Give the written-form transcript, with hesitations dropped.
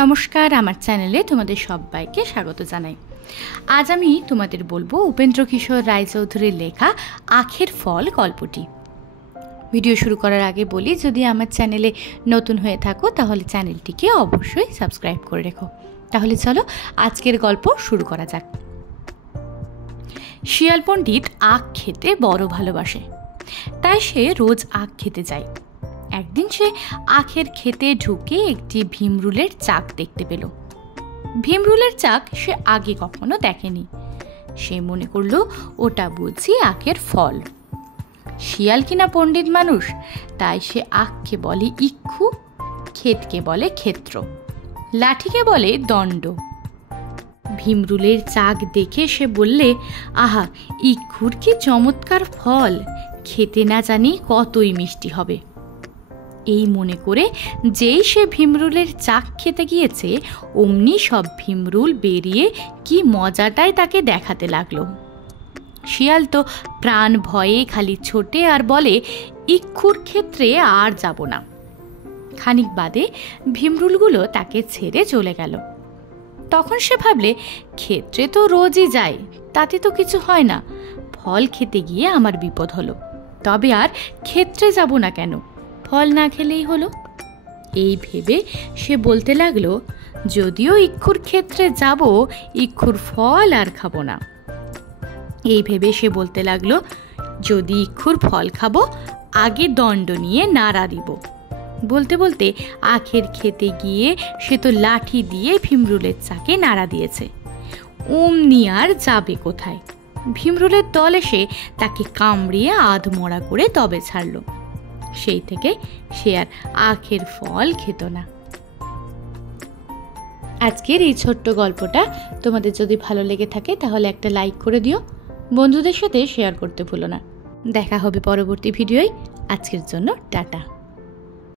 নমস্কার, আমার চ্যানেলে তোমাদের সবাইকে স্বাগত জানাই। আজ আমি তোমাদের বলবো উপেন্দ্র কিশোর রায়চৌধুরীর লেখা আখের ফল গল্পটি। ভিডিও শুরু করার আগে বলি, যদি আমার চ্যানেলে নতুন হয়ে থাকো তাহলে চ্যানেলটিকে অবশ্যই সাবস্ক্রাইব করে রেখো। তাহলে চলো আজকের গল্প শুরু করা যাক। শিয়াল পণ্ডিত আখ খেতে বড় ভালোবাসে, তাই সে রোজ আখ খেতে যায়। একদিন সে আখের খেতে ঢুকে একটি ভীমরুলের চাক দেখতে পেল। ভীমরুলের চাক সে আগে কখনো দেখেনি। সে মনে করল ওটা বুঝি আখের ফল। শিয়াল কিনা পণ্ডিত মানুষ, তাই সে আখকে বলে ইক্ষু, ক্ষেতকে বলে ক্ষেত্র, লাঠিকে বলে দণ্ড। ভীমরুলের চাক দেখে সে বললে, আহা, ইক্ষুর কি চমৎকার ফল, খেতে না জানি কতই মিষ্টি হবে। এই মনে করে যেই সে ভীমরুলের চাক খেতে গিয়েছে, অমনি সব ভীমরুল বেরিয়ে কি মজাটাই তাকে দেখাতে লাগলো। শিয়াল তো প্রাণ ভয়ে খালি ছোটে আর বলে, ইক্ষুর ক্ষেত্রে আর যাব না। খানিক বাদে ভীমরুলগুলো তাকে ছেড়ে চলে গেল। তখন সে ভাবলে, ক্ষেত্রে তো রোজই যাই, তাতে তো কিছু হয় না, ফল খেতে গিয়ে আমার বিপদ হলো, তবে আর ক্ষেত্রে যাব না কেন, ফল না খেলেই হলো। এই ভেবে সে বলতে লাগলো, যদিও ইক্ষুর ক্ষেত্রে যাব, ইক্ষুর ফল আর খাবো না। এই ভেবে সে বলতে লাগলো, যদি ইক্ষুর ফল খাবো, আগে দণ্ড নিয়ে নাড়া দিব। বলতে বলতে আখের খেতে গিয়ে সে তো লাঠি দিয়ে ভীমরুলের চাকে নাড়া দিয়েছে। অমনি আর যাবে কোথায়। ভীমরুলের দল এসে তাকে কামড়িয়ে আধমরা করে তবে ছাড়ল। সেই থেকে সে আর আখের ফল খেত না। আজকের এই ছোট্ট গল্পটা তোমাদের যদি ভালো লেগে থাকে তাহলে একটা লাইক করে দিও, বন্ধুদের সাথে শেয়ার করতে ভুলো না। দেখা হবে পরবর্তী ভিডিওয়। আজকের জন্য টাটা।